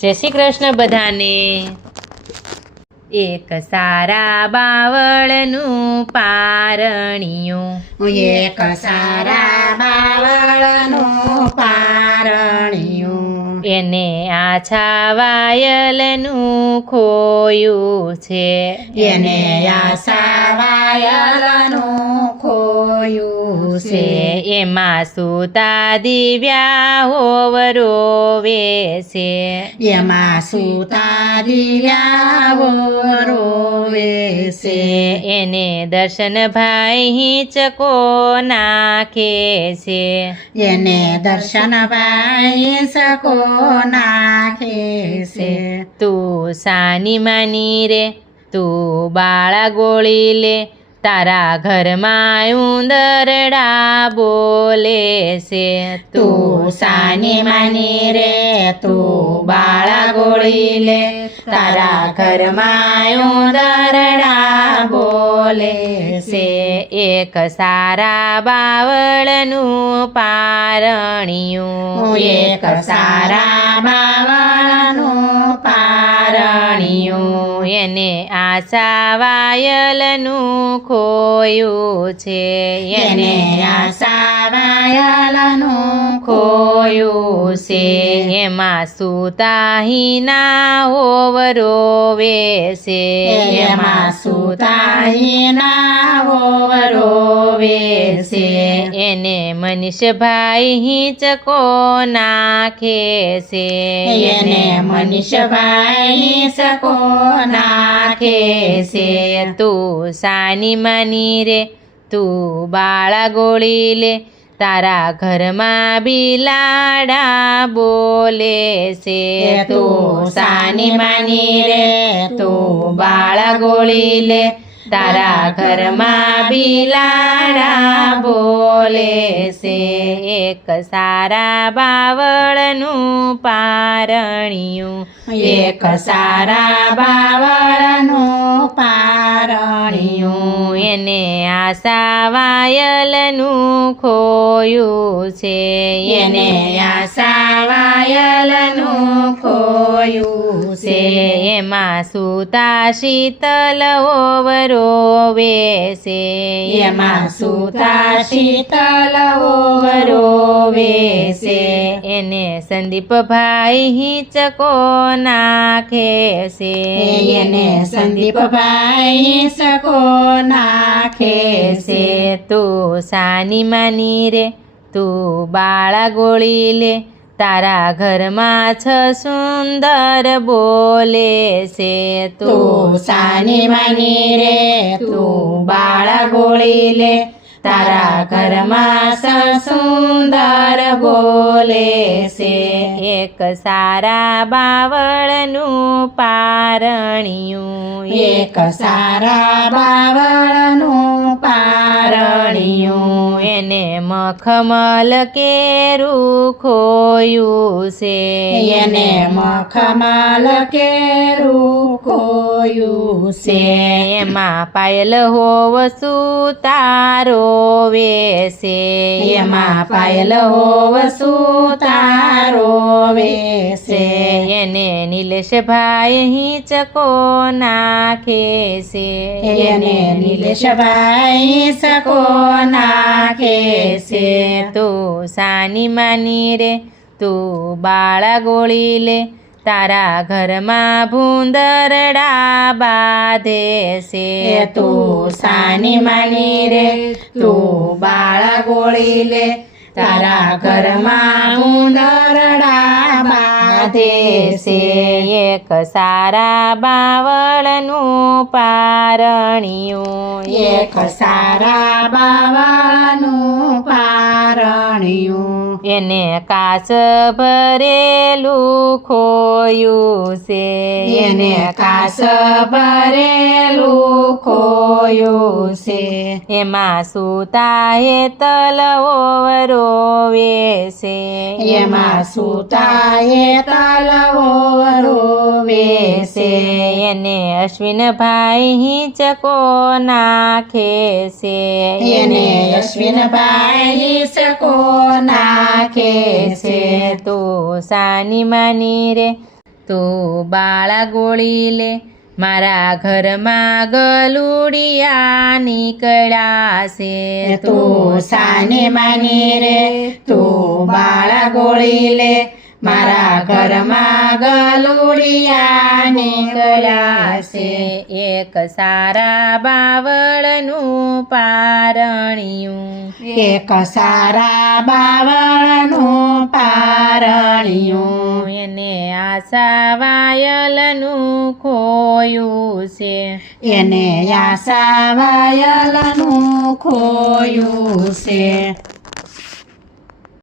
જય શ્રી કૃષ્ણ બધાને. એક સારા બાવળનું પારણિયું. એક સારા બાવળનું પારણિયું. એને આછા વાયલનું ખોયું છે. એને આ વાયલનું ખોયું છે છે. એમાં સુતા દિવ્યા હોવરોવે છે એમાં સુતા દિવ્યાઓ રોવે છે છે એને દર્શન ભાઈ ચકો નાખે છે એને દર્શન ભાઈ ચકો નાખે છે તું સાની માની રે તું બાળા ગોળી લે તારા ઘરમાં ઉંદરડા બોલે છે. તું સાની માની રે, તું બાળા ગોળી લે. તારા ઘરમાં ઉંદરડા બોલે છે. એક સારા બાવળનું પારણિયું, એક સારા બાવળનું પારણિયું. એને આશા વાયલનું ખોયું છે એને આશાવાયાલાનું ખોયું છે. એમાં સુતાહીના ઓવરો છે એમાં સુતાહીના છે એને મનીષભાઈ હિંચકો નાખે છે એને મનીષભાઈ સકો નાખે છે તું સાની માની રે તું બાળા ગોળી લે તારા ઘરમાં બિલાડા બોલે છે તું સાની માની રે તું બાળા ગોળી લે તારા ઘરમાં બિલાડા બોલે છે. એક સારા બાવળનું પારણિયું. એક સારા બાવળનું પારણિયું. એને આશા વાયલનું ખોયું છે. એને આશા વાયલનું ખોયું છે છે. એમાં સુતા શીતલ ઓવરો વેસે. એમાં સુતા શીતલ ઓવરો છે એને સંદીપભાઈ હિંચકો નાખે છે એને સંદીપભાઈ સકો નાખે છે તું સાની માની રે તું બાળા ગોળી લે તારા ઘરમાં છ સુંદર બોલે છે તું. સાની માની રે તું બાળા ગોળી લે. તારા ઘરમાં સુંદર બોલે છે. એક સારા બાવળનું પારણિયું. એક સારા બાવળનું એને મખમલ કેરું ખોયું છે. એને મખમલ કેરું કોયું છે એમાં પાયલ હોવ સુતારો વેસે એમાં પાયલ હોવ સુતારો વેસે એને નિલેશભાઈ હિંચકો નાખે છે એને નીલેશભાઈ ચકો નાખે છે તું સાની માની રે તું બાળા ગોળી લે તારા ઘરમાં ભૂંદરડા બાંધે છે. તું સાની માની રે, તું બાળા ગોળી લે. તારા ઘરમાં ભૂંદરડા બાંધે છે એક સારા બાવળનું પારણિયું. એક સારા બાવાનું પારણિયું. એને કાચ ભરેલું ખોયું છે. એને કાસ ભરેલું ખોયું છે. એમાં સુતા હે તલવો રોવે છે. એમાં સુતાએ તલવો રોવે છે એને અશ્વિનભાઈ હિંચકો નાખે છે એને અશ્વિનભાઈ સકો નાખે છે તું સાની માની રે તું બાળા ગોળી લે. મારા ઘરમાં ગલુડિયા નીકળ્યા છે તું સાની માની રે તું બાળા ગોળી લે. મારા ઘરમાં ગલુડિયા નીકળ્યા છે. એક સારા બાવળનું પારણિયું. એક સારા બાવળનું પારણિયું. એને આશા વાયલનું ખોયું છે. એને આશા વાયલનું ખોયું છે.